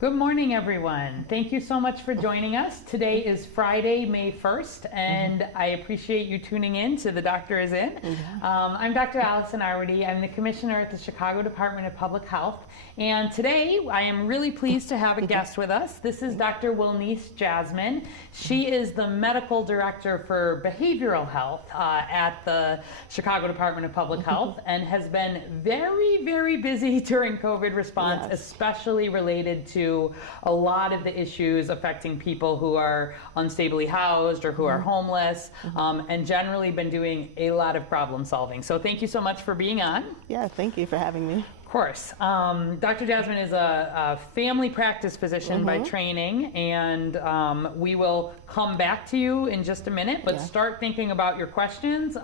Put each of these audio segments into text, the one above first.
Good morning, everyone. Thank you so much for joining us. Today is Friday, May 1st, and I appreciate you tuning in to The Doctor Is In. I'm Dr. Allison Arwady. I'm the Commissioner at the Chicago Department of Public Health, and today I am really pleased to have a guest with us. This is Dr. Wilnice Jasmine. She is the Medical Director for Behavioral Health at the Chicago Department of Public Health and has been very, very busy during COVID response, especially related to a lot of the issues affecting people who are unstably housed or who are homeless, and generally been doing a lot of problem solving. So thank you so much for being on. Yeah, thank you for having me. Of course. Dr. Jasmine is a family practice physician by training, and we will come back to you in just a minute, but start thinking about your questions.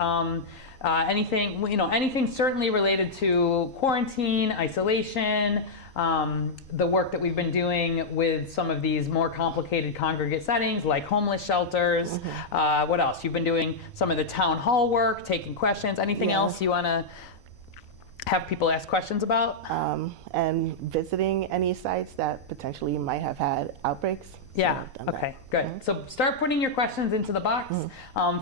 Anything certainly related to quarantine, isolation, the work that we've been doing with some of these more complicated congregate settings like homeless shelters. What else? You've been doing some of the town hall work, taking questions. Anything else you want to have people ask questions about? And visiting any sites that potentially might have had outbreaks. Yeah, okay, good. So start putting your questions into the box.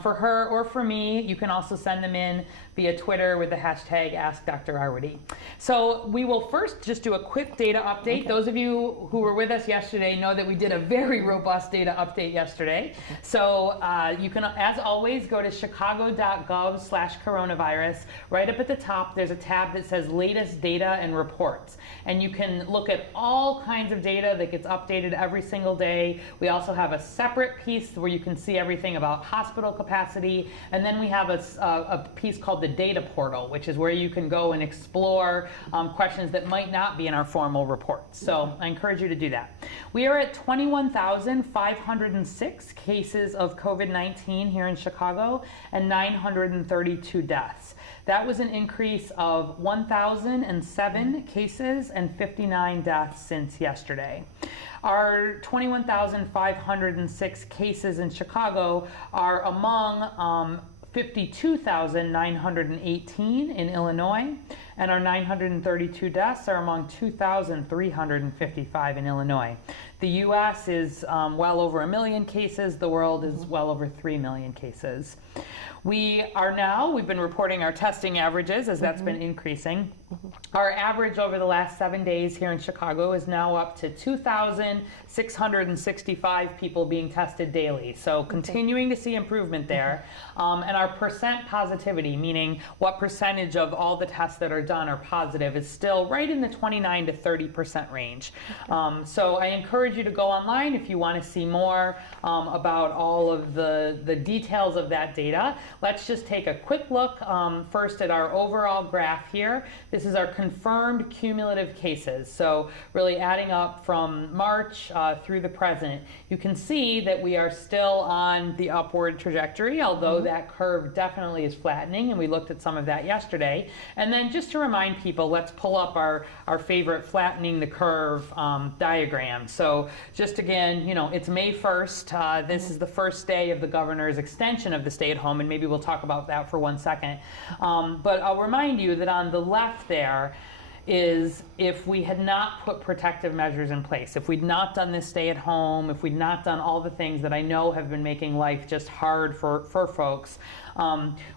For her or for me, you can also send them in via Twitter with the hashtag AskDrArwady. So we will first just do a quick data update. Those of you who were with us yesterday know that we did a very robust data update yesterday. So you can, as always, go to chicago.gov/coronavirus. Right up at the top, there's a tab that says latest data and reports. And you can look at all kinds of data that gets updated every single day. We also have a separate piece where you can see everything about hospital capacity. And then we have a piece called the data portal, which is where you can go and explore questions that might not be in our formal reports. So I encourage you to do that. We are at 21,506 cases of COVID-19 here in Chicago and 932 deaths. That was an increase of 1,007 cases and 59 deaths since yesterday. Our 21,506 cases in Chicago are among 52,918 in Illinois, and our 932 deaths are among 2,355 in Illinois. The U.S. is well over 1 million cases. The world is well over 3 million cases. We've been reporting our testing averages as that's been increasing. Our average over the last 7 days here in Chicago is now up to 2,665 people being tested daily. So continuing to see improvement there. And our percent positivity, meaning what percentage of all the tests that are done are positive, is still right in the 29 to 30% range. So I encourage you to go online if you want to see more about all of the details of that data. Let's just take a quick look first at our overall graph here. This is our confirmed cumulative cases. So really adding up from March through the present, you can see that we are still on the upward trajectory, although that curve definitely is flattening, and we looked at some of that yesterday. And then just to remind people, let's pull up our favorite flattening the curve diagram. So just again, it's May 1st. This is the first day of the governor's extension of the stay-at-home, and maybe we'll talk about that for 1 second. But I'll remind you that on the left there is if we had not put protective measures in place, if we'd not done this stay at home, if we'd not done all the things that I know have been making life just hard for folks,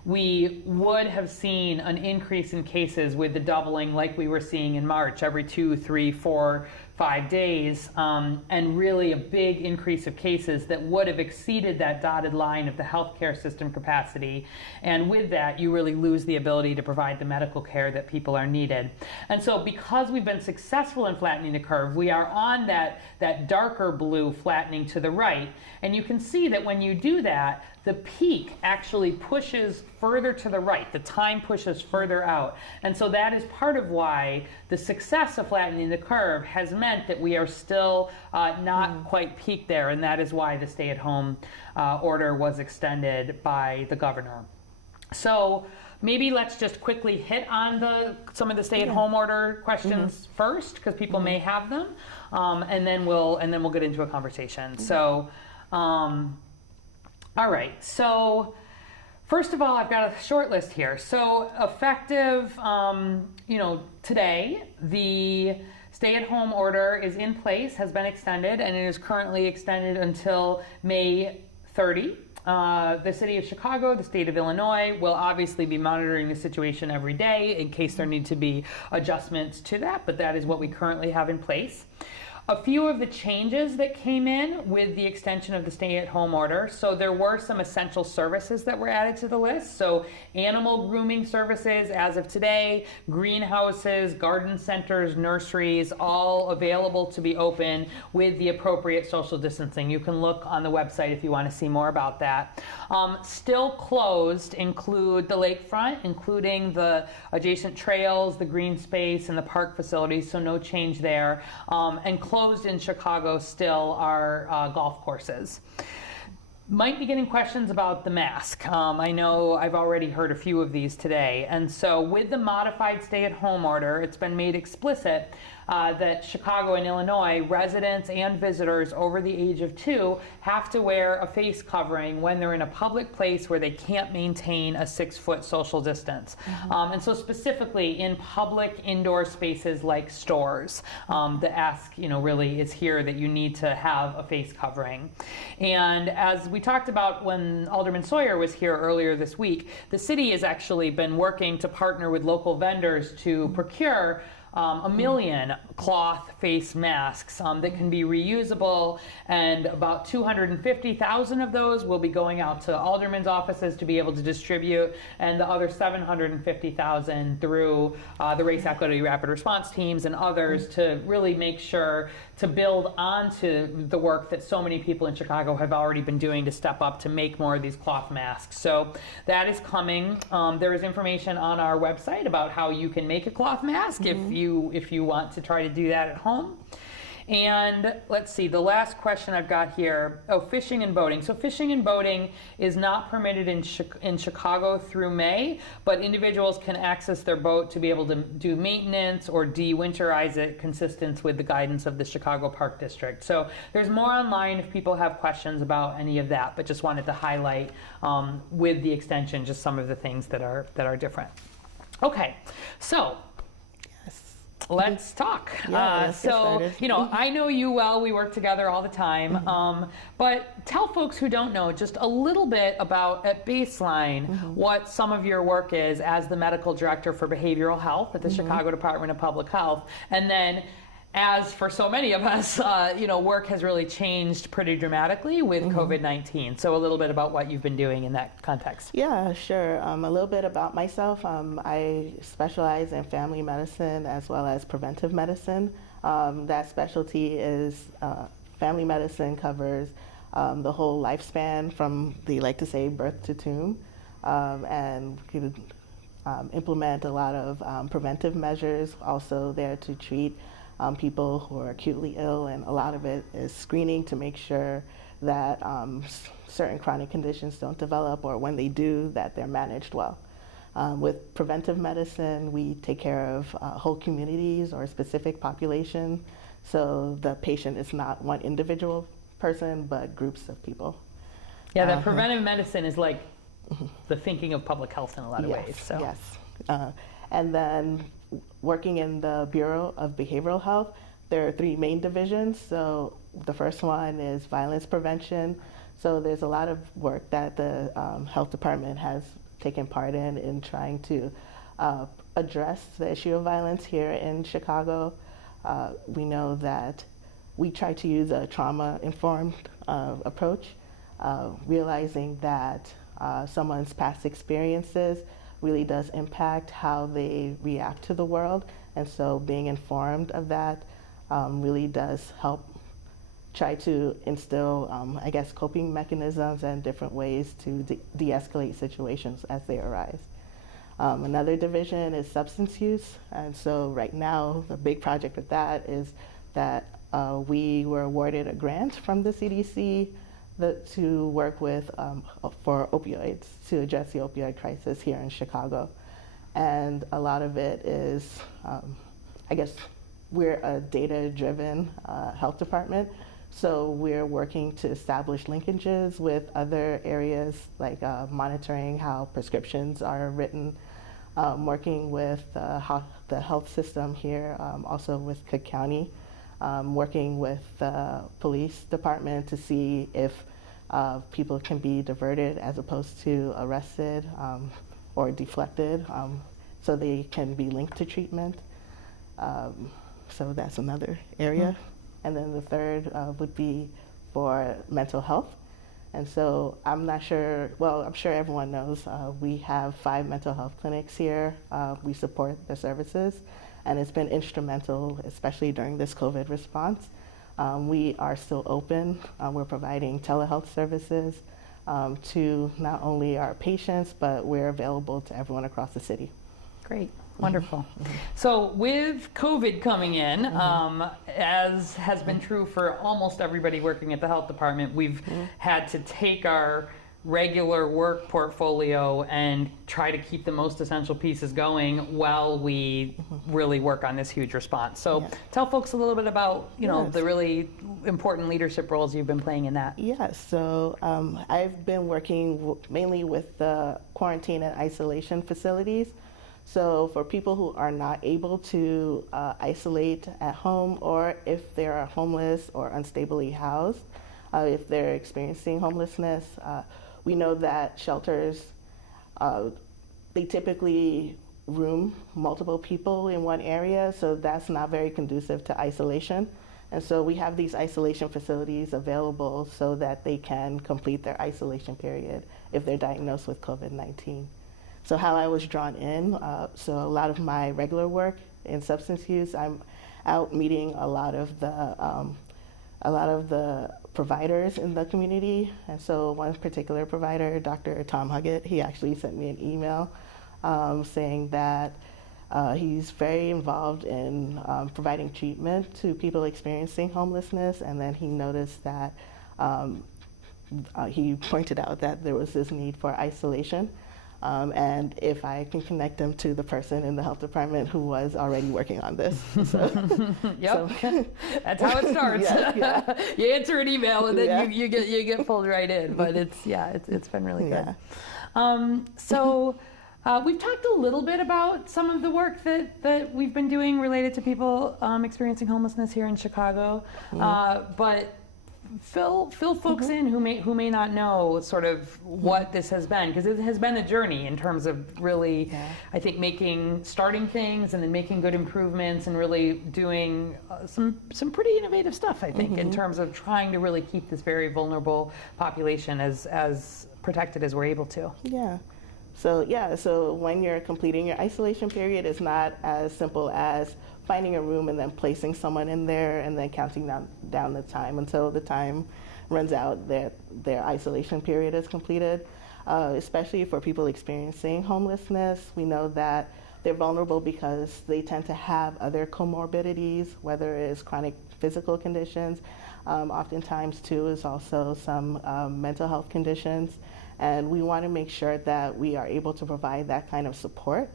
we would have seen an increase in cases with the doubling like we were seeing in March, every 2, 3, 4, 5 days, and really a big increase of cases that would have exceeded that dotted line of the healthcare system capacity. And with that, you really lose the ability to provide the medical care that people are needed. And so because we've been successful in flattening the curve, we are on that darker blue flattening to the right. And you can see that when you do that, the peak actually pushes further to the right. The time pushes further out. And so that is part of why the success of flattening the curve has meant that we are still not quite peaked there. And that is why the stay-at-home order was extended by the governor. So maybe let's just quickly hit on some of the stay-at-home order questions first, because people may have them, and then we'll get into a conversation. So, all right. So, first of all, I've got a short list here. So, effective, today, the stay-at-home order is in place, has been extended, and it is currently extended until May 30. The city of Chicago, the state of Illinois will obviously be monitoring the situation every day in case there need to be adjustments to that, but that is what we currently have in place. A few of the changes that came in with the extension of the stay-at-home order. So there were some essential services that were added to the list. So animal grooming services as of today, greenhouses, garden centers, nurseries, all available to be open with the appropriate social distancing. You can look on the website if you want to see more about that. Still closed include the lakefront, including the adjacent trails, the green space, and the park facilities, so no change there. And closed in Chicago still are golf courses. Might be getting questions about the mask. I know I've already heard a few of these today. And so with the modified stay-at-home order, it's been made explicit that Chicago and Illinois residents and visitors over the age of 2 have to wear a face covering when they're in a public place where they can't maintain a 6-foot social distance. And so specifically in public indoor spaces like stores, the ask really is here that you need to have a face covering. And as we talked about when Alderman Sawyer was here earlier this week, the city has actually been working to partner with local vendors to procure 1 million cloth face masks that can be reusable, and about 250,000 of those will be going out to aldermen's offices to be able to distribute, and the other 750,000 through the race equity rapid response teams and others to really make sure to build onto the work that so many people in Chicago have already been doing to step up to make more of these cloth masks. So that is coming. There is information on our website about how you can make a cloth mask if you want to try to do that at home. And let's see, the last question I've got here, fishing and boating. So fishing and boating is not permitted in Chicago through May, but individuals can access their boat to be able to do maintenance or de-winterize it consistent with the guidance of the Chicago Park District. So there's more online if people have questions about any of that, but just wanted to highlight with the extension just some of the things that are different. Okay, so let's talk. I know you well. We work together all the time. But tell folks who don't know just a little bit about, at baseline, what some of your work is as the medical director for behavioral health at the Chicago Department of Public Health. And then, as for so many of us, work has really changed pretty dramatically with COVID-19. So a little bit about what you've been doing in that context. Yeah, sure. A little bit about myself. I specialize in family medicine as well as preventive medicine. That specialty is family medicine covers the whole lifespan from, they like to say, birth to tomb, and could implement a lot of preventive measures also there to treat people who are acutely ill, and a lot of it is screening to make sure that certain chronic conditions don't develop, or when they do, that they're managed well. With preventive medicine, we take care of whole communities or a specific population, so the patient is not one individual person, but groups of people. Yeah, that preventive medicine is like the thinking of public health in a lot of ways. So. Yes. And then working in the Bureau of Behavioral Health, there are 3 main divisions. So the first one is violence prevention. So there's a lot of work that the health department has taken part in trying to address the issue of violence here in Chicago. We know that we try to use a trauma-informed approach, realizing that someone's past experiences really does impact how they react to the world. And so being informed of that really does help try to instill, coping mechanisms and different ways to de-escalate situations as they arise. Another division is substance use. And so right now, the big project with that is that we were awarded a grant from the CDC to work with for opioids, to address the opioid crisis here in Chicago. And a lot of it is, we're a data-driven health department, so we're working to establish linkages with other areas, like monitoring how prescriptions are written, working with the health system here, also with Cook County, working with the police department to see if people can be diverted as opposed to arrested or deflected, so they can be linked to treatment. So that's another area. And then the third would be for mental health. And so I'm not sure, well, I'm sure everyone knows, we have 5 mental health clinics here. We support the services, and it's been instrumental, especially during this COVID response. We are still open. We're providing telehealth services to not only our patients, but we're available to everyone across the city. Great. Wonderful. So with COVID coming in, as has been true for almost everybody working at the health department, we've had to take our regular work portfolio and try to keep the most essential pieces going while we really work on this huge response. So tell folks a little bit about, you know, the really important leadership roles you've been playing in that. Yes, so I've been working mainly with the quarantine and isolation facilities. So for people who are not able to isolate at home, or if they are homeless or unstably housed, if they're experiencing homelessness, we know that shelters, they typically room multiple people in one area, so that's not very conducive to isolation. And so we have these isolation facilities available so that they can complete their isolation period if they're diagnosed with COVID-19. So how I was drawn in, so a lot of my regular work in substance use, I'm out meeting a lot of the providers in the community. And so one particular provider, Dr. Tom Huggett, he actually sent me an email saying that he's very involved in providing treatment to people experiencing homelessness. And then he noticed that he pointed out that there was this need for isolation. And if I can connect them to the person in the health department who was already working on this. So, that's how it starts. You answer an email and then you get pulled right in. But it's been really good. So we've talked a little bit about some of the work that we've been doing related to people experiencing homelessness here in Chicago, but fill folks in who may not know sort of what this has been, because it has been a journey in terms of really, I think, starting things and then making good improvements and really doing some pretty innovative stuff, I think, in terms of trying to really keep this very vulnerable population as protected as we're able to. So when you're completing your isolation period, it's not as simple as finding a room and then placing someone in there and then counting down the time until the time runs out that their isolation period is completed. Especially for people experiencing homelessness, we know that they're vulnerable because they tend to have other comorbidities, whether it's chronic physical conditions. Oftentimes, too, is also some mental health conditions. And we want to make sure that we are able to provide that kind of support.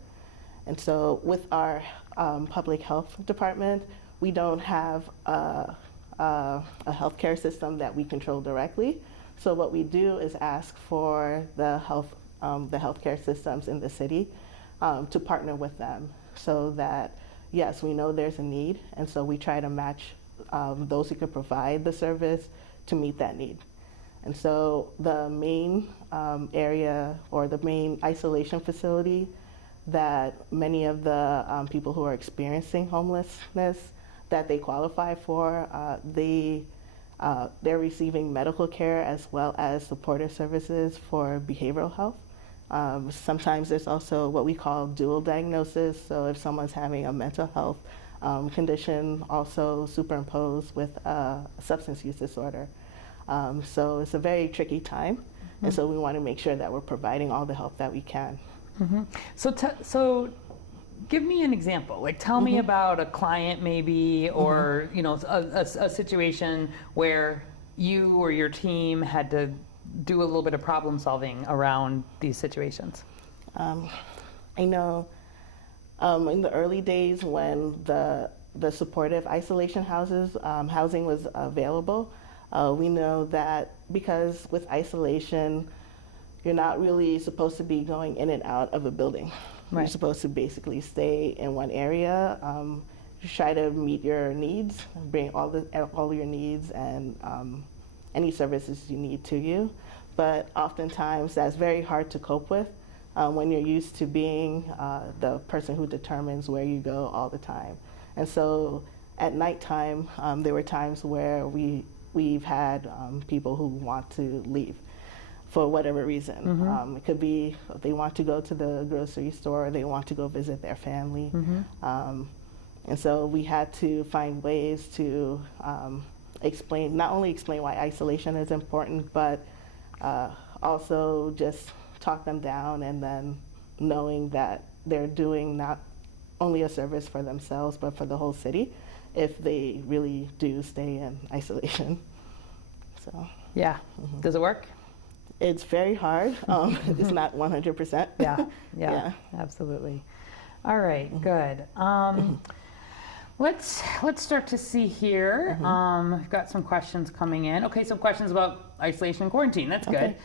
And so with our public health department, we don't have a healthcare system that we control directly. So what we do is ask for the healthcare systems in the city to partner with them, so that, yes, we know there's a need, and so we try to match those who could provide the service to meet that need. And so the main area, or the main isolation facility that many of the people who are experiencing homelessness that they qualify for, they're receiving medical care as well as supportive services for behavioral health. Sometimes there's also what we call dual diagnosis. So if someone's having a mental health condition also superimposed with a substance use disorder. So it's a very tricky time. And so we want to make sure that we're providing all the help that we can. So give me an example. Like, tell me about a client maybe, or a situation where you or your team had to do a little bit of problem solving around these situations. I know in the early days when the supportive isolation housing was available, we know that because with isolation, you're not really supposed to be going in and out of a building. You're Right. supposed to basically stay in one area, try to meet your needs, bring all your needs and any services you need to you. But oftentimes that's very hard to cope with when you're used to being the person who determines where you go all the time. And so at nighttime, there were times where we've had people who want to leave for whatever reason. It could be they want to go to the grocery store, or they want to go visit their family. And so we had to find ways to not only explain why isolation is important, but also just talk them down, and then knowing that they're doing not only a service for themselves, but for the whole city if they really do stay in isolation. So Yeah. Does it work? it's very hard. It's not 100%. Yeah, absolutely. All right, good. Let's start to see here. I've got some questions coming in. Okay, some questions about isolation and quarantine. That's good.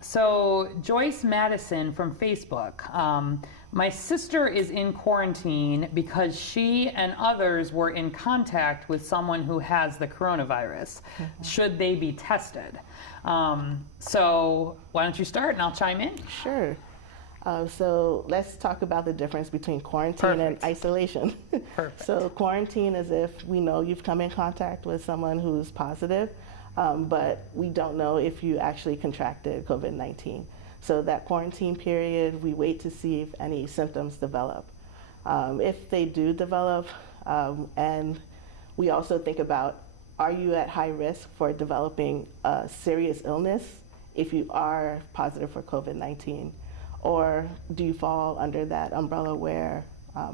So Joyce Madison from Facebook. My sister is in quarantine because she and others were in contact with someone who has the coronavirus. Should they be tested? So why don't you start and I'll chime in? Sure. So let's talk about the difference between quarantine and isolation. Perfect. So quarantine is if we know you've come in contact with someone who's positive, but we don't know if you actually contracted COVID-19. So that quarantine period, we wait to see if any symptoms develop. If they do develop, and we also think about, are you at high risk for developing a serious illness if you are positive for COVID-19? Or do you fall under that umbrella where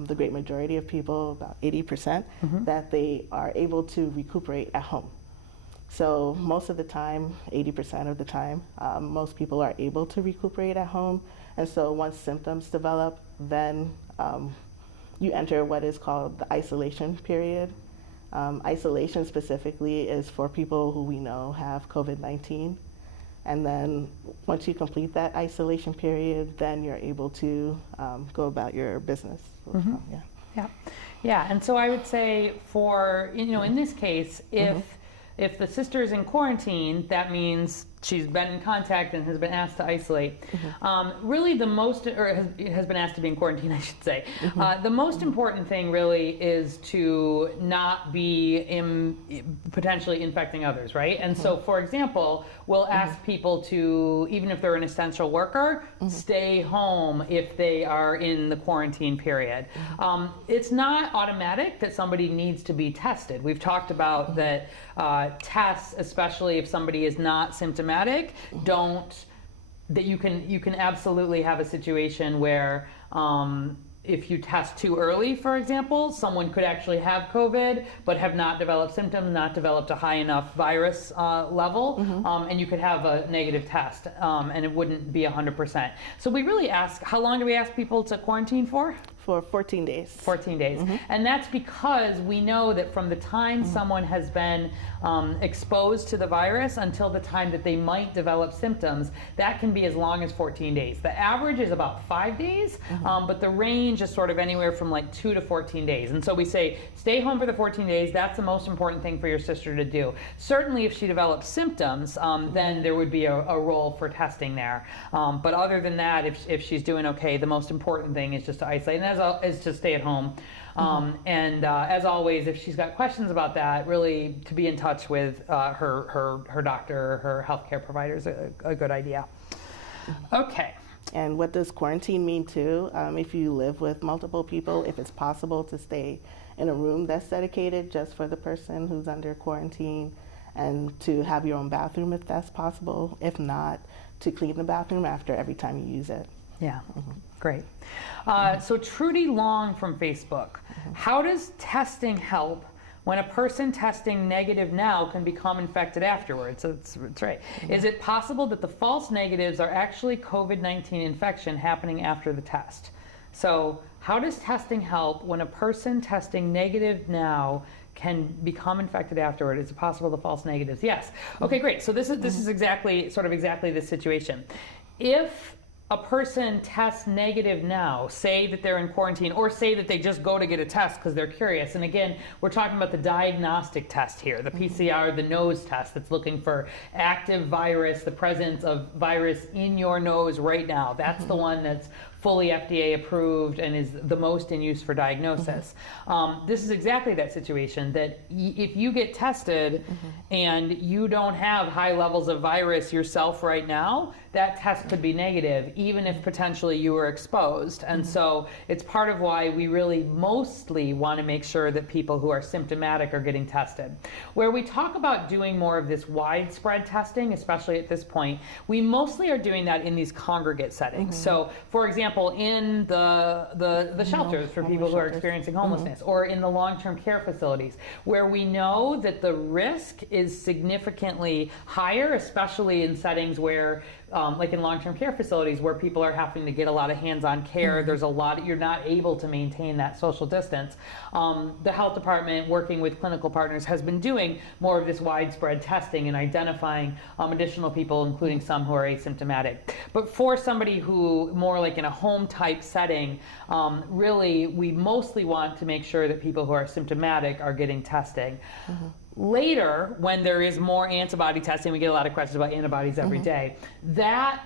the great majority of people, about 80%, that they are able to recuperate at home? So most of the time, 80% of the time, most people are able to recuperate at home. And so once symptoms develop, then you enter what is called the isolation period. Isolation specifically is for people who we know have COVID-19. And then once you complete that isolation period, then you're able to go about your business. Yeah, and so I would say for, in this case, if the sister is in quarantine, that means she's been in contact and has been asked to isolate. Really has been asked to be in quarantine, I should say. The most important thing really is to not be potentially infecting others, right? And so, for example, we'll ask people to, even if they're an essential worker, stay home if they are in the quarantine period. It's not automatic that somebody needs to be tested. We've talked about that tests, especially if somebody is not symptomatic, that you can absolutely have a situation where if you test too early, for example, someone could actually have COVID but have not developed symptoms, not developed a high enough virus level, and you could have a negative test, and it wouldn't be 100%. So we really ask, how long do we ask people to quarantine for? For 14 days. 14 days. And that's because we know that from the time someone has been exposed to the virus until the time that they might develop symptoms, that can be as long as 14 days. The average is about 5 days, but the range is sort of anywhere from like 2 to 14 days. And so we say, stay home for the 14 days. That's the most important thing for your sister to do. Certainly if she develops symptoms, then there would be a role for testing there. But other than that, if she's doing okay, the most important thing is just to isolate. And is to stay at home. And as always, if she's got questions about that, really to be in touch with her doctor or her healthcare provider is a good idea. Okay. And what does quarantine mean too? If you live with multiple people, if it's possible to stay in a room that's dedicated just for the person who's under quarantine, and to have your own bathroom if that's possible. If not, to clean the bathroom after every time you use it. Yeah, great. So Trudy Long from Facebook, how does testing help when a person testing negative now can become infected afterwards? So that's right. Is it possible that the false negatives are actually COVID-19 infection happening after the test? So how does testing help when a person testing negative now can become infected afterward? Is it possible the false negatives? Yes. Okay, great. So this is exactly the situation. If a person tests negative now, say that they're in quarantine, or say that they just go to get a test because they're curious. And again, we're talking about the diagnostic test here, the PCR, the nose test that's looking for active virus, the presence of virus in your nose right now. That's the one that's fully FDA approved and is the most in use for diagnosis. This is exactly that situation, that if you get tested and you don't have high levels of virus yourself right now, that test could be negative, even if potentially you were exposed. And so it's part of why we really mostly want to make sure that people who are symptomatic are getting tested. Where we talk about doing more of this widespread testing, especially at this point, we mostly are doing that in these congregate settings. So, for example, in the shelters for people who are experiencing homelessness, or in the long-term care facilities, where we know that the risk is significantly higher, especially in settings where, like in long-term care facilities, where people are having to get a lot of hands-on care. There's a lot, you're not able to maintain that social distance. The health department, working with clinical partners, has been doing more of this widespread testing and identifying additional people, including some who are asymptomatic. But for somebody who, more like in a home type setting, really we mostly want to make sure that people who are symptomatic are getting testing. Later, when there is more antibody testing, we get a lot of questions about antibodies every day, that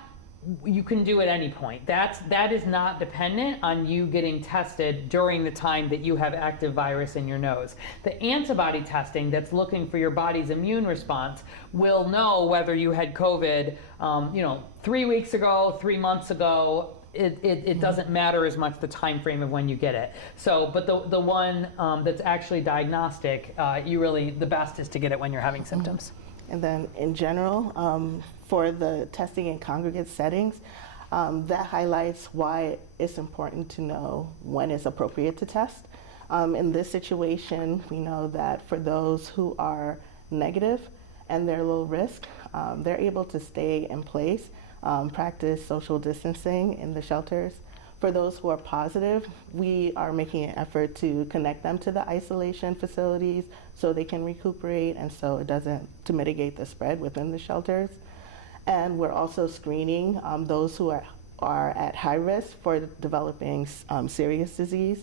you can do at any point. That is not dependent on you getting tested during the time that you have active virus in your nose. The antibody testing that's looking for your body's immune response will know whether you had COVID 3 weeks ago, 3 months ago. It doesn't matter as much the time frame of when you get it. So, but the one that's actually diagnostic, the best is to get it when you're having symptoms. And then in general, for the testing in congregate settings, that highlights why it's important to know when it's appropriate to test. In this situation, we know that for those who are negative and they're low risk, they're able to stay in place, practice social distancing in the shelters. For those who are positive, we are making an effort to connect them to the isolation facilities so they can recuperate, and so it doesn't, to mitigate the spread within the shelters. And we're also screening those who are at high risk for developing serious disease.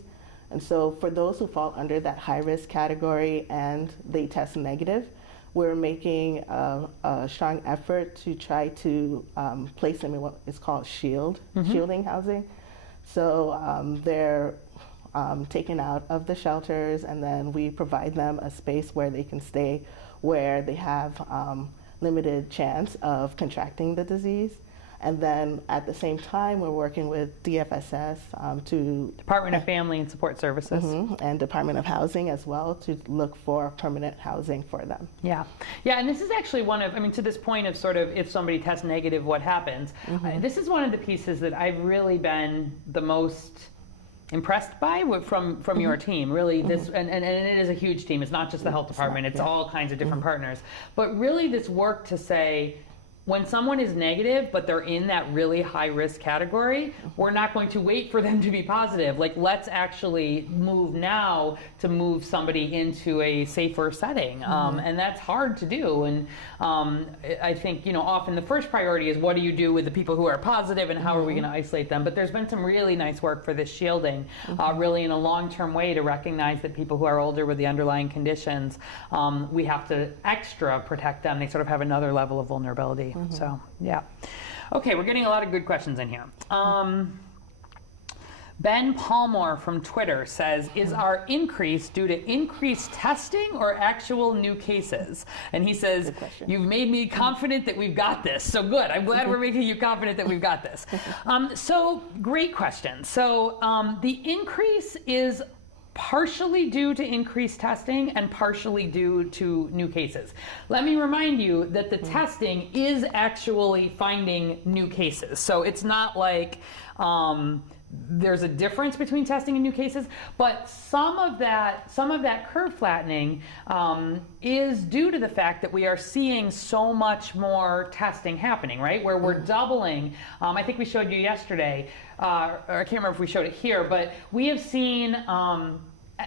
And so for those who fall under that high risk category and they test negative, we're making a strong effort to try to place them in what is called shielding housing. So they're taken out of the shelters, and then we provide them a space where they can stay, where they have limited chance of contracting the disease. And then at the same time, we're working with DFSS Department of Family and Support Services. And Department of Housing as well, to look for permanent housing for them. Yeah, and this is actually one of, to this point of sort of if somebody tests negative, what happens? This is one of the pieces that I've really been the most impressed by from your team. Really, this and it is a huge team. It's not just the health department. It's all kinds of different partners. But really, this work to say, when someone is negative, but they're in that really high risk category, we're not going to wait for them to be positive. Like, let's actually move now to move somebody into a safer setting. And that's hard to do. And I think, often the first priority is what do you do with the people who are positive and how are we going to isolate them? But there's been some really nice work for this shielding, really in a long-term way to recognize that people who are older with the underlying conditions, we have to extra protect them. They sort of have another level of vulnerability. So, yeah. Okay, we're getting a lot of good questions in here. Ben Palmore from Twitter says, is our increase due to increased testing or actual new cases? And he says, you've made me confident that we've got this. So good. I'm glad we're making you confident that we've got this. So great question. So the increase is partially due to increased testing and partially due to new cases. Let me remind you that the testing is actually finding new cases. So it's not like there's a difference between testing and new cases, but some of that curve flattening is due to the fact that we are seeing so much more testing happening, right? Where we're doubling. I think we showed you yesterday, or I can't remember if we showed it here, but we have seen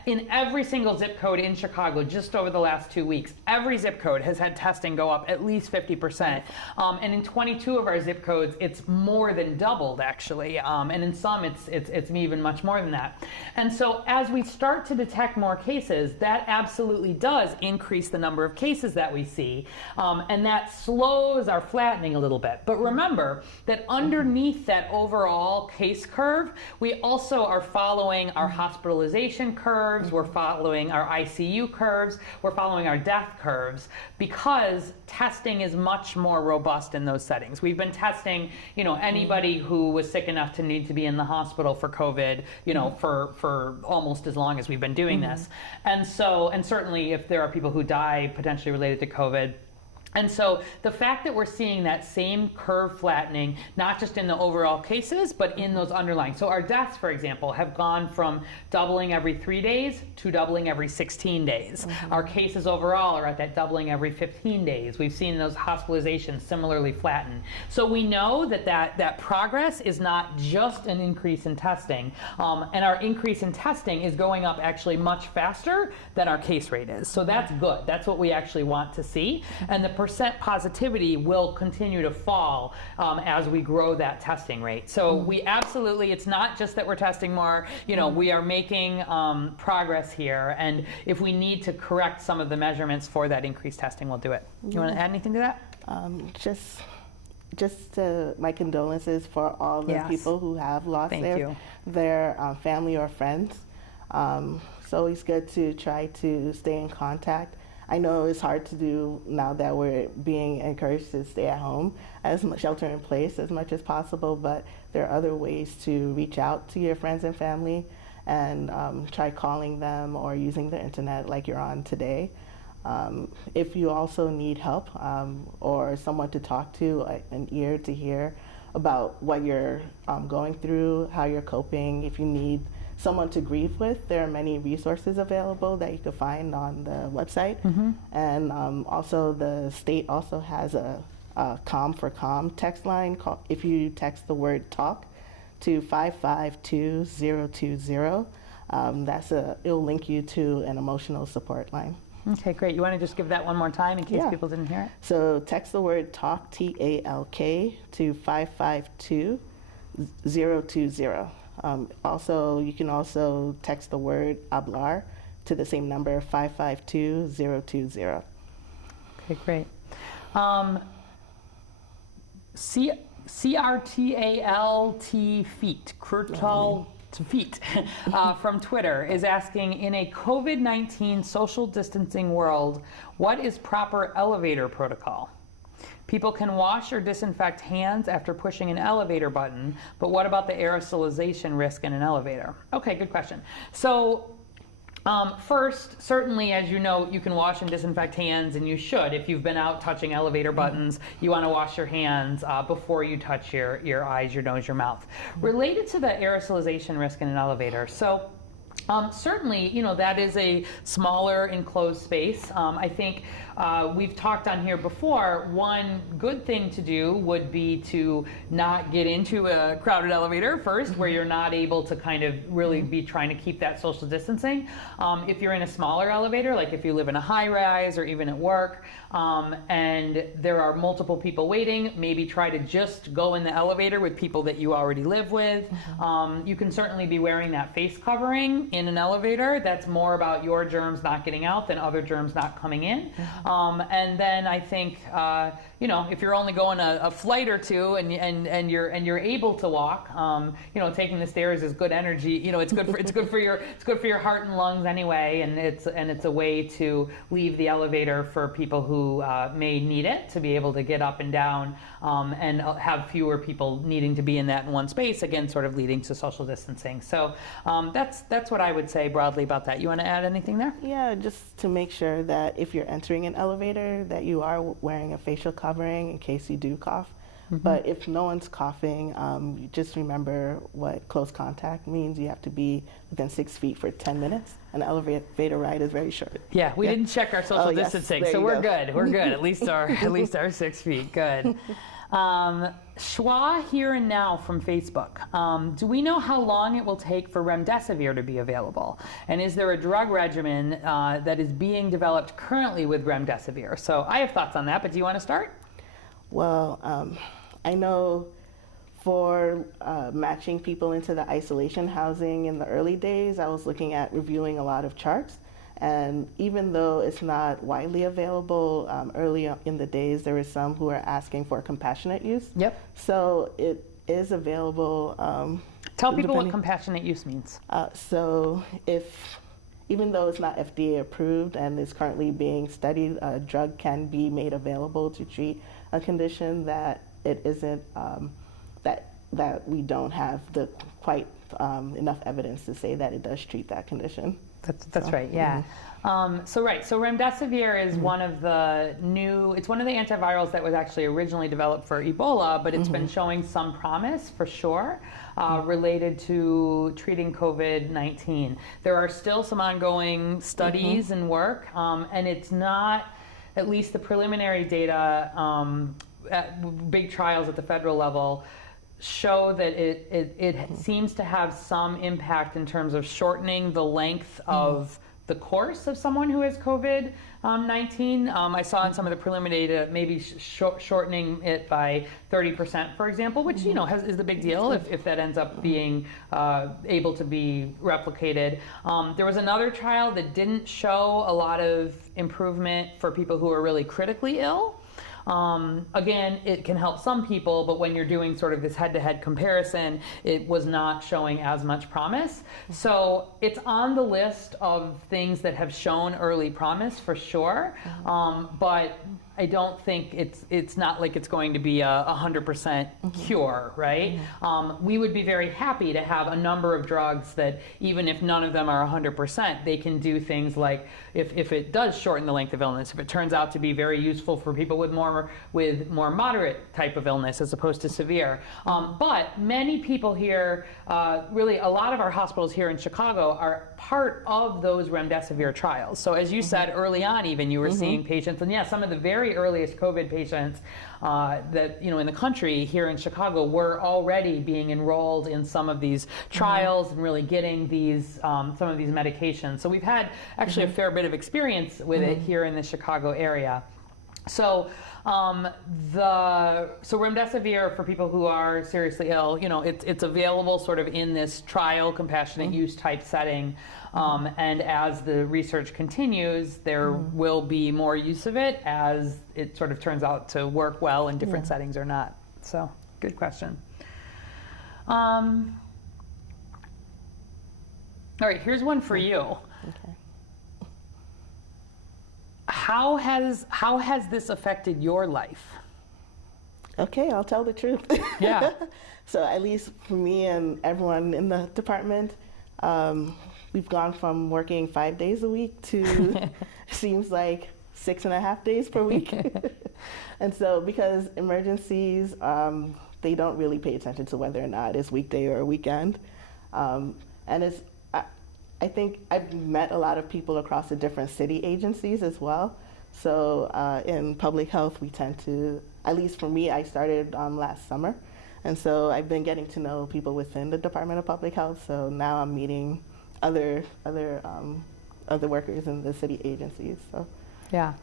in every single zip code in Chicago, just over the last 2 weeks, every zip code has had testing go up at least 50%. And in 22 of our zip codes, it's more than doubled, actually. And in some, it's even much more than that. And so as we start to detect more cases, that absolutely does increase the number of cases that we see. And that slows our flattening a little bit. But remember that underneath that overall case curve, we also are following our hospitalization curve. We're following our ICU curves, we're following our death curves, because testing is much more robust in those settings. We've been testing, anybody who was sick enough to need to be in the hospital for COVID, for almost as long as we've been doing this. And certainly if there are people who die potentially related to COVID. And so the fact that we're seeing that same curve flattening, not just in the overall cases, but in those underlying. So our deaths, for example, have gone from doubling every 3 days to doubling every 16 days. Our cases overall are at that doubling every 15 days. We've seen those hospitalizations similarly flatten. So we know that progress is not just an increase in testing, and our increase in testing is going up actually much faster than our case rate is. So that's good. That's what we actually want to see. And the percent positivity will continue to fall as we grow that testing rate. So we absolutely, it's not just that we're testing more, we are making progress here. And if we need to correct some of the measurements for that increased testing, we'll do it. You want to add anything to that? Just my condolences for all the people who have lost their family or friends. It's always good to try to stay in contact. I know it's hard to do now that we're being encouraged to stay at home, shelter in place as much as possible, but there are other ways to reach out to your friends and family and try calling them or using the internet like you're on today. If you also need help or someone to talk to, an ear to hear about what you're going through, how you're coping, if you need someone to grieve with, there are many resources available that you can find on the website. And also the state also has a Calm for Calm text line. If you text the word TALK to 552020, it'll link you to an emotional support line. Okay, great. You want to just give that one more time in case people didn't hear it? So text the word TALK, T-A-L-K, to 552020. Also, you can also text the word hablar to the same number, 552020. Okay, great. CRTALT feet, Kurtal feet, from Twitter is asking, in a COVID-19 social distancing world, what is proper elevator protocol? People can wash or disinfect hands after pushing an elevator button, but what about the aerosolization risk in an elevator? Okay, good question. So first, certainly, as you know, you can wash and disinfect hands, and you should. If you've been out touching elevator buttons, you want to wash your hands before you touch your eyes, your nose, your mouth. Related to the aerosolization risk in an elevator, so certainly, that is a smaller enclosed space. I think we've talked on here before, one good thing to do would be to not get into a crowded elevator first, where you're not able to kind of really be trying to keep that social distancing. If you're in a smaller elevator, like if you live in a high rise or even at work, and there are multiple people waiting, maybe try to just go in the elevator with people that you already live with. You can certainly be wearing that face covering in an elevator. That's more about your germs not getting out than other germs not coming in. And then I think, if you're only going a flight or two and you're able to walk, taking the stairs is good energy. It's good for your heart and lungs anyway, and it's a way to leave the elevator for people who may need it to be able to get up and down, and have fewer people needing to be in that in one space. Again, sort of leading to social distancing. So that's what I would say broadly about that. You want to add anything there? Yeah, just to make sure that if you're entering an elevator, that you are wearing a facial covering in case you do cough. But if no one's coughing, you just remember what close contact means. You have to be within 6 feet for 10 minutes. An elevator ride is very short. Yeah, we didn't check our social distancing, so we're good. We're good. At least our 6 feet. Good. Schwa Here and Now from Facebook. Do we know how long it will take for remdesivir to be available? And is there a drug regimen that is being developed currently with remdesivir? So I have thoughts on that, but do you want to start? Well, I know for matching people into the isolation housing in the early days, I was looking at reviewing a lot of charts. And even though it's not widely available, early in the days, there were some who were asking for compassionate use. Yep. So it is available. Tell people what compassionate use means. So even though it's not FDA approved and is currently being studied, a drug can be made available to treat a condition that it isn't, that we don't have quite enough evidence to say that it does treat that condition. That's right, yeah. So remdesivir is one of the it's one of the antivirals that was actually originally developed for Ebola, but it's been showing some promise for sure related to treating COVID-19. There are still some ongoing studies and work, and it's not, at least the preliminary data, at big trials at the federal level, show that it seems to have some impact in terms of shortening the length of the course of someone who has COVID-19. I saw in some of the preliminary data maybe shortening it by 30%, for example, which is the big deal if that ends up being able to be replicated. There was another trial that didn't show a lot of improvement for people who are really critically ill. Again, it can help some people, but when you're doing sort of this head-to-head comparison, it was not showing as much promise. So it's on the list of things that have shown early promise for sure, but I don't think it's not like it's going to be a 100% cure, right? We would be very happy to have a number of drugs that, even if none of them are 100%, they can do things like, if it does shorten the length of illness, if it turns out to be very useful for people with more moderate type of illness as opposed to severe. But many people here, really a lot of our hospitals here in Chicago are part of those remdesivir trials. So as you said early on, even you were seeing patients, and some of the very earliest COVID patients that in the country here in Chicago were already being enrolled in some of these trials and really getting these some of these medications. So we've had actually a fair bit of experience with it here in the Chicago area. So remdesivir for people who are seriously ill, it's available sort of in this trial compassionate use type setting. And as the research continues, there will be more use of it as it sort of turns out to work well in different settings or not. So, good question. All right, here's one for you. Okay. How has this affected your life? Okay, I'll tell the truth. Yeah. So at least for me and everyone in the department, we've gone from working 5 days a week to seems like 6.5 days per week. And so because emergencies, they don't really pay attention to whether or not it's weekday or weekend. And I think I've met a lot of people across the different city agencies as well. So in public health, we tend to, at least for me, I started last summer. And so I've been getting to know people within the Department of Public Health. So now I'm meeting other workers in the city agencies. So yeah.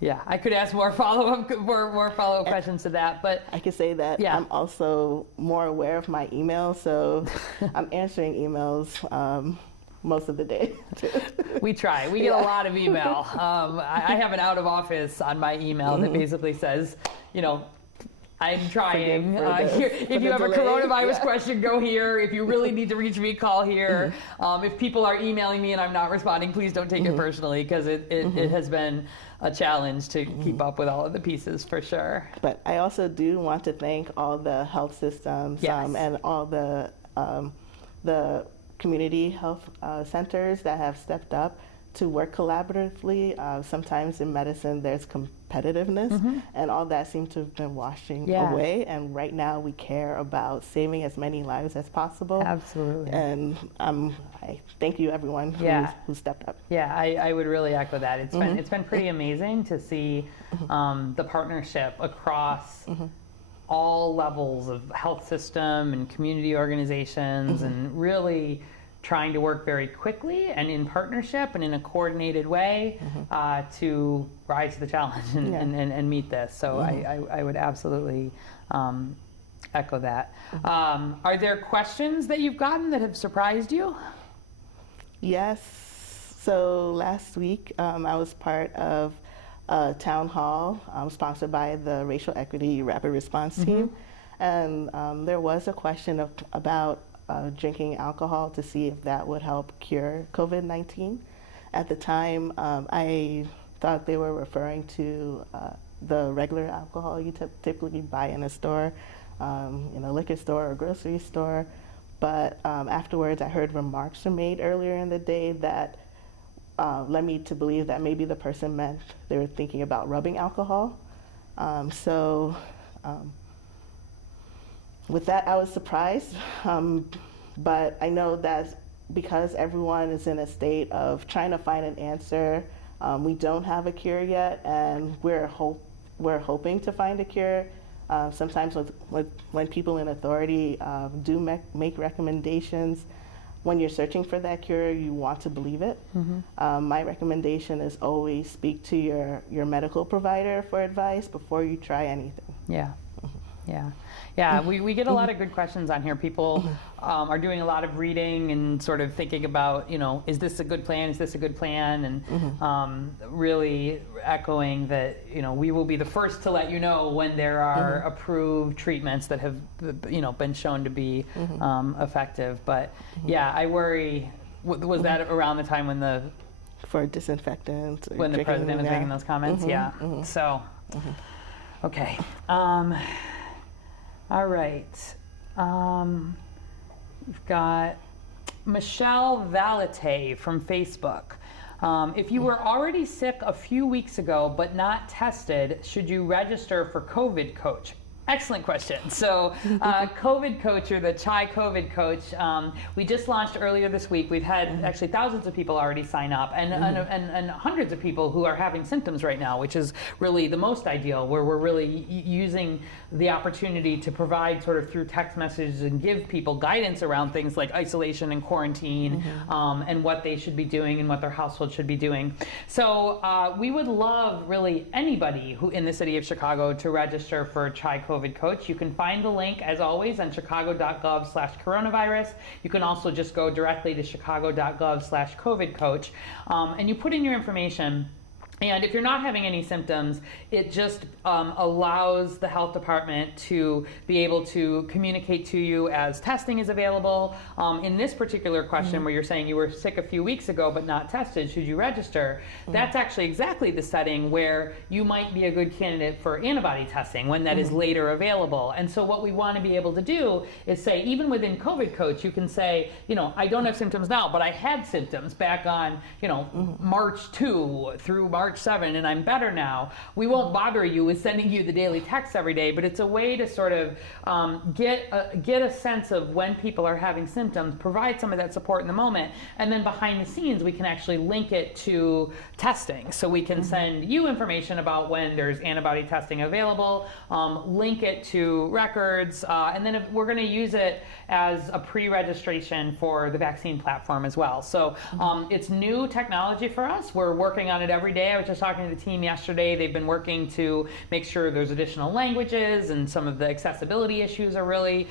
Yeah, I could ask more follow-up questions to that, but I could say that I'm also more aware of my emails, so I'm answering emails most of the day. We try. We get a lot of email. I have an out of office on my email that basically says, I'm trying. If you have a coronavirus question, go here. If you really need to reach me, call here. If people are emailing me and I'm not responding, please don't take it personally, because it has been a challenge to keep up with all of the pieces for sure. But I also do want to thank all the health systems and all the community health centers that have stepped up to work collaboratively. Sometimes in medicine there's competitiveness, and all that seems to have been washing away. And right now we care about saving as many lives as possible. Absolutely. And I thank you everyone who stepped up. Yeah, I would really echo that. It's been pretty amazing to see the partnership across all levels of health system and community organizations, and really trying to work very quickly and in partnership and in a coordinated way to rise to the challenge and meet this. So I would absolutely echo that. Are there questions that you've gotten that have surprised you? Yes. So last week I was part of a town hall sponsored by the Racial Equity Rapid Response Team. And there was a question about drinking alcohol to see if that would help cure COVID-19. At the time, I thought they were referring to the regular alcohol you typically buy in a store, in a liquor store or grocery store. But afterwards, I heard remarks were made earlier in the day that led me to believe that maybe the person meant they were thinking about rubbing alcohol. With that, I was surprised, but I know that because everyone is in a state of trying to find an answer, we don't have a cure yet, and we're hoping to find a cure. Sometimes when people in authority do make recommendations, when you're searching for that cure, you want to believe it. My recommendation is always speak to your medical provider for advice before you try anything. Yeah, we get a lot of good questions on here. People are doing a lot of reading and sort of thinking about, is this a good plan? Is this a good plan? And really echoing that, we will be the first to let you know when there are approved treatments that have, been shown to be effective. But yeah, I worry, was that around the time when for disinfectants? When the president was making those comments? So, okay. All right. We've got Michelle Valete from Facebook. If you were already sick a few weeks ago but not tested, should you register for COVID Coach? Excellent question. So COVID Coach, or the Chai COVID Coach, we just launched earlier this week. We've had actually thousands of people already sign up, and hundreds of people who are having symptoms right now, which is really the most ideal, where we're really using the opportunity to provide sort of through text messages and give people guidance around things like isolation and quarantine, and what they should be doing and what their household should be doing. So we would love really anybody who in the city of Chicago to register for Chai COVID Coach. You can find the link, as always, on chicago.gov/coronavirus. You can also just go directly to chicago.gov/COVID Coach, and you put in your information. And if you're not having any symptoms, it just allows the health department to be able to communicate to you as testing is available. In this particular question where you're saying you were sick a few weeks ago but not tested, should you register? That's actually exactly the setting where you might be a good candidate for antibody testing when that is later available. And so what we want to be able to do is say, even within COVID Coach, you can say, I don't have symptoms now, but I had symptoms back on, March 2 through March 7, and I'm better now. We won't bother you with sending you the daily text every day, but it's a way to sort of get a sense of when people are having symptoms, provide some of that support in the moment, and then behind the scenes we can actually link it to testing. So we can send you information about when there's antibody testing available, link it to records, and then we're going to use it as a pre-registration for the vaccine platform as well. So it's new technology for us. We're working on it every day. I was just talking to the team yesterday. They've been working to make sure there's additional languages and some of the accessibility issues are really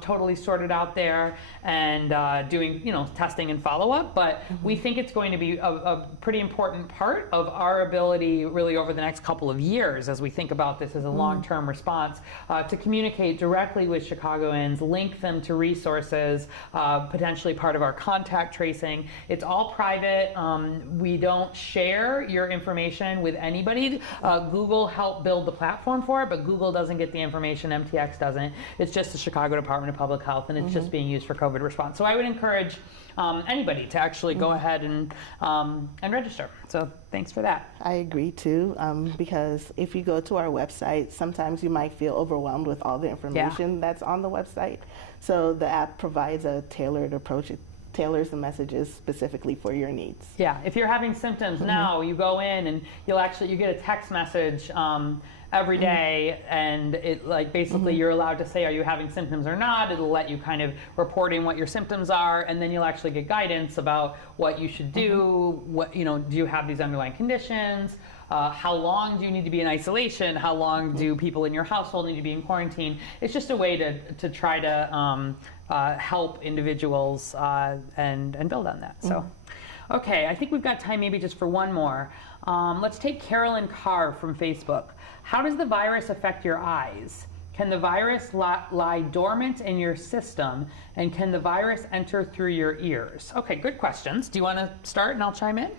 totally sorted out there, and doing testing and follow-up. But we think it's going to be a pretty important part of our ability really over the next couple of years, as we think about this as a long-term response, to communicate directly with Chicagoans, link them to resources, potentially part of our contact tracing. It's all private. We don't share your information with anybody. Google helped build the platform for it, but Google doesn't get the information, MTX doesn't. It's just the Chicago Department of Public Health, and it's just being used for COVID response. So I would encourage anybody to actually go ahead and register. So thanks for that. I agree too, because if you go to our website, sometimes you might feel overwhelmed with all the information that's on the website. So the app provides a tailored approach. It tailors the messages specifically for your needs. Yeah, if you're having symptoms now, you go in and you get a text message every day, and it like basically you're allowed to say, are you having symptoms or not? It'll let you kind of reporting what your symptoms are, and then you'll actually get guidance about what you should do. What, you know, do you have these underlying conditions? How long do you need to be in isolation? How long do people in your household need to be in quarantine? It's just a way to try to help individuals and build on that. So, okay, I think we've got time maybe just for one more. Let's take Carolyn Carr from Facebook. How does the virus affect your eyes? Can the virus lie dormant in your system, and can the virus enter through your ears? Okay, good questions. Do you want to start and I'll chime in?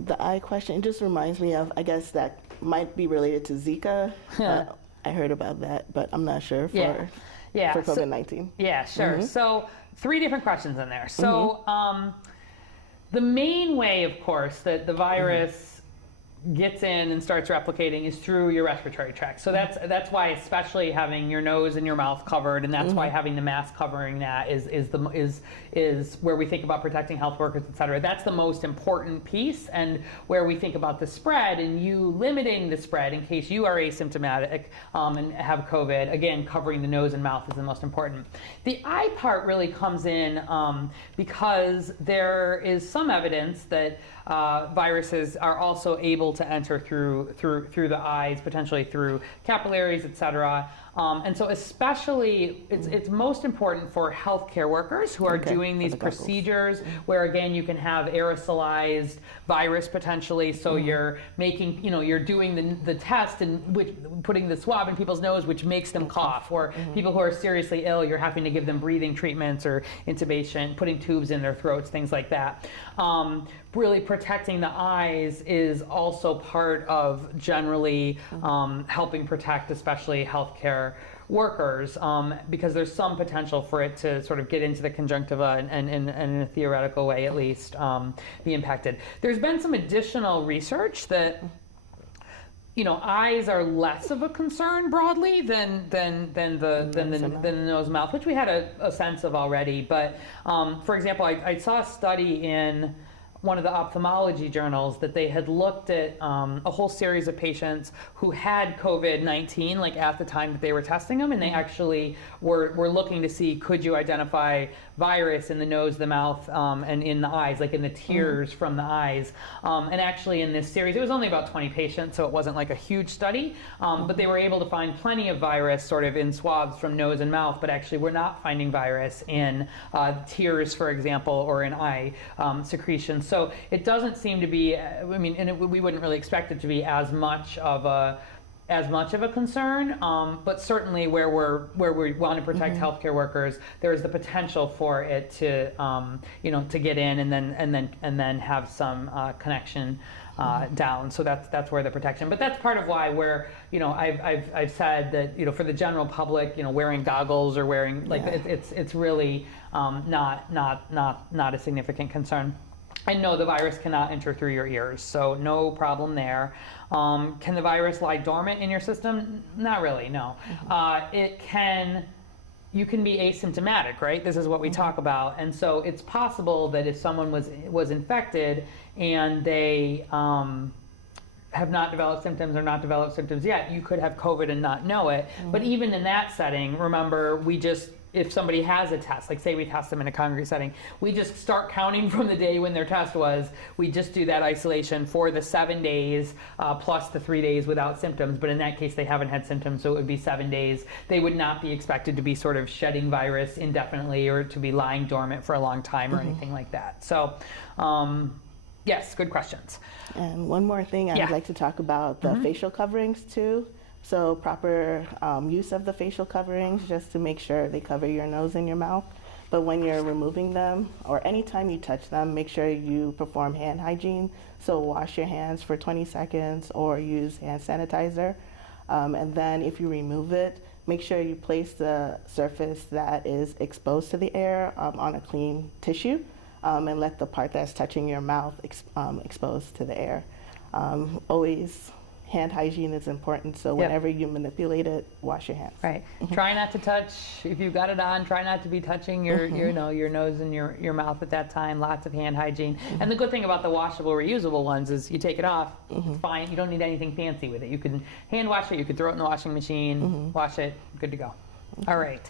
The eye question just reminds me of, I guess that might be related to Zika. I heard about that, but I'm not sure for COVID-19. Yeah, sure. So 3 different questions in there. So the main way, of course, that the virus gets in and starts replicating is through your respiratory tract. So that's why, especially having your nose and your mouth covered, and that's why having the mask covering that is where we think about protecting health workers, et cetera. That's the most important piece, and where we think about the spread and you limiting the spread in case you are asymptomatic and have COVID. Again, covering the nose and mouth is the most important. The eye part really comes in because there is some evidence that viruses are also able to enter through the eyes, potentially through capillaries, et cetera. And so especially, it's most important for healthcare workers who are doing these procedures where, again, you can have aerosolized virus potentially. So you're making, you're doing the test and putting the swab in people's nose, which makes them cough. Or people who are seriously ill, you're having to give them breathing treatments or intubation, putting tubes in their throats, things like that. Really protecting the eyes is also part of generally helping protect especially healthcare workers, because there's some potential for it to sort of get into the conjunctiva and in a theoretical way at least be impacted. There's been some additional research that eyes are less of a concern broadly than the nose mouth, which we had a sense of already. But for example, I saw a study in one of the ophthalmology journals that they had looked at a whole series of patients who had COVID-19 like at the time that they were testing them, and they actually were looking to see, could you identify virus in the nose, the mouth, and in the eyes, like in the tears from the eyes. And actually in this series, it was only about 20 patients, so it wasn't like a huge study, but they were able to find plenty of virus sort of in swabs from nose and mouth, but actually we're not finding virus in tears, for example, or in eye secretions. So it doesn't seem to be, we wouldn't really expect it to be as much of a concern, but certainly where we want to protect healthcare workers, there is the potential for it to to get in and then have some connection down. So that's where the protection. But that's part of why I've said that for the general public, wearing goggles or wearing it's really not a significant concern. And no, the virus cannot enter through your ears, so no problem there. Can the virus lie dormant in your system? Not really, no. You can be asymptomatic, right? This is what we talk about. And so it's possible that if someone was infected and they have not developed symptoms or not developed symptoms yet, you could have COVID and not know it. But even in that setting, remember, if somebody has a test, like say we test them in a congregate setting, we just start counting from the day when their test was. We just do that isolation for the 7 days plus the 3 days without symptoms. But in that case, they haven't had symptoms, so it would be 7 days. They would not be expected to be sort of shedding virus indefinitely or to be lying dormant for a long time or anything like that. So, yes, good questions. And one more thing, I'd like to talk about the facial coverings too. So proper use of the facial coverings just to make sure they cover your nose and your mouth. But when you're removing them, or anytime you touch them, make sure you perform hand hygiene. So wash your hands for 20 seconds or use hand sanitizer. And then if you remove it, make sure you place the surface that is exposed to the air on a clean tissue, and let the part that's touching your mouth exposed to the air. Always hand hygiene is important, so whenever you manipulate it, wash your hands. Right. Try not to touch, if you've got it on, try not to be touching your your nose and your mouth at that time. Lots of hand hygiene. And the good thing about the washable, reusable ones is you take it off, it's fine. You don't need anything fancy with it. You can hand wash it, you could throw it in the washing machine, wash it, good to go. All right.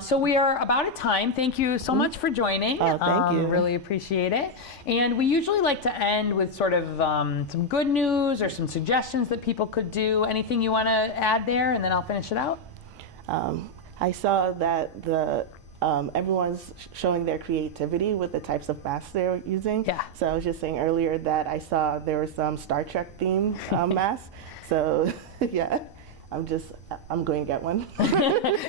So we are about at time. Thank you so much for joining. Oh, thank you. Really appreciate it. And we usually like to end with sort of some good news or some suggestions that people could do. Anything you want to add there, and then I'll finish it out? I saw that everyone's showing their creativity with the types of masks they're using. Yeah. So I was just saying earlier that I saw there was some Star Trek themed masks. So yeah. I'm going to get one.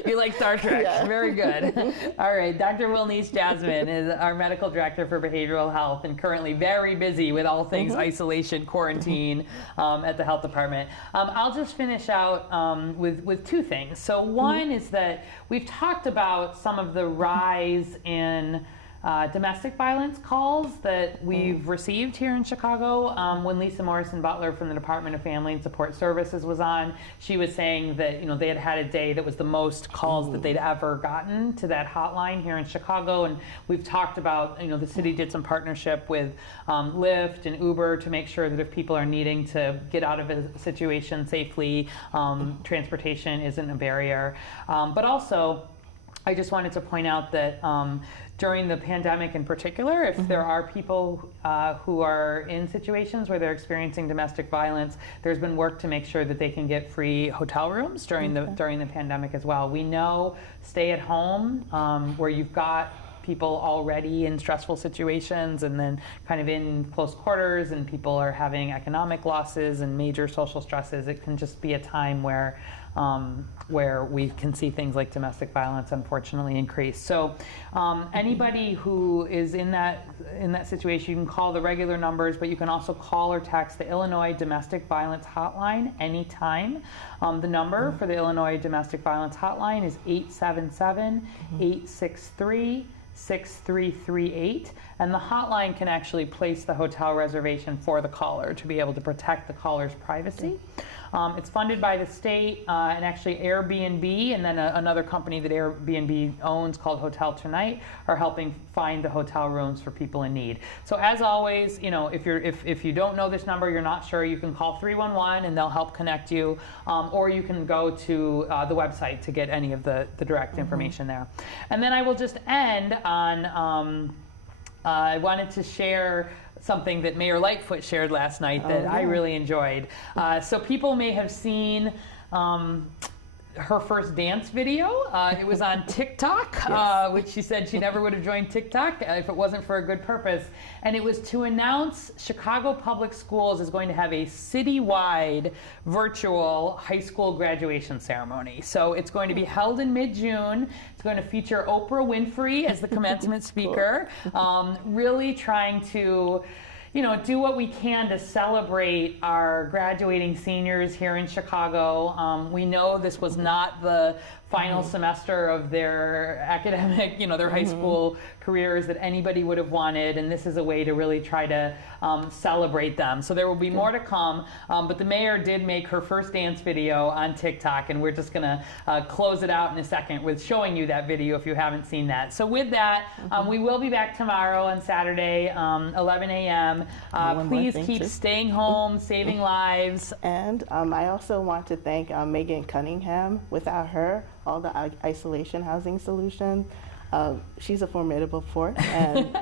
You like Star Trek. Yeah. Very good. All right. Dr. Wilnese Jasmine is our medical director for behavioral health and currently very busy with all things isolation, quarantine at the health department. I'll just finish out with two things. So one is that we've talked about some of the rise in domestic violence calls that we've received here in Chicago. When Lisa Morrison Butler from the Department of Family and Support Services was on, she was saying that they had a day that was the most calls that they'd ever gotten to that hotline here in Chicago. And we've talked about the city did some partnership with Lyft and Uber to make sure that if people are needing to get out of a situation safely, transportation isn't a barrier. But also, I just wanted to point out that during the pandemic in particular, if there are people who are in situations where they're experiencing domestic violence, there's been work to make sure that they can get free hotel rooms during the pandemic as well. We know stay at home, where you've got people already in stressful situations and then kind of in close quarters and people are having economic losses and major social stresses. It can just be a time where we can see things like domestic violence unfortunately increase. So anybody who is in that situation, you can call the regular numbers, but you can also call or text the Illinois Domestic Violence Hotline anytime. The number for the Illinois Domestic Violence Hotline is 877-863-6338, and the hotline can actually place the hotel reservation for the caller to be able to protect the caller's privacy. It's funded by the state and actually Airbnb and then another company that Airbnb owns called Hotel Tonight are helping find the hotel rooms for people in need. So as always, if you don't know this number, you're not sure, you can call 311 and they'll help connect you, or you can go to the website to get any of the direct information there. And then I will just end on I wanted to share something that Mayor Lightfoot shared last night that I really enjoyed. So people may have seen her first dance video. It was on TikTok, which she said she never would have joined TikTok if it wasn't for a good purpose. And it was to announce Chicago Public Schools is going to have a citywide virtual high school graduation ceremony. So it's going to be held in mid-June. It's going to feature Oprah Winfrey as the commencement speaker, really trying to do what we can to celebrate our graduating seniors here in Chicago. We know this was not the final semester of their academic, their high school careers that anybody would have wanted, and this is a way to really try to celebrate them. So there will be more to come, but the mayor did make her first dance video on TikTok, and we're just gonna close it out in a second with showing you that video if you haven't seen that. So with that, we will be back tomorrow on Saturday, 11 a.m. Please keep staying home, saving lives. And I also want to thank Megan Cunningham. Without her, all the isolation housing solution, she's a formidable force, and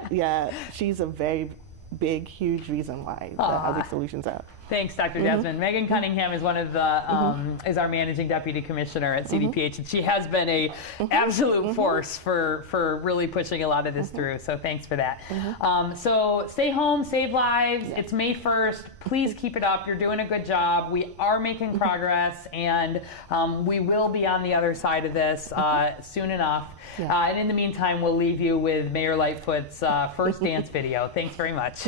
she's a very big, huge reason why the Housing Solutions app. Thanks, Dr. Jasmine. Megan Cunningham is one of the is our managing deputy commissioner at CDPH, and she has been a absolute force for really pushing a lot of this through. So thanks for that. So stay home, save lives. It's May 1st. Please keep it up. You're doing a good job. We are making progress, and we will be on the other side of this soon enough. And in the meantime, we'll leave you with Mayor Lightfoot's first dance video. Thanks very much.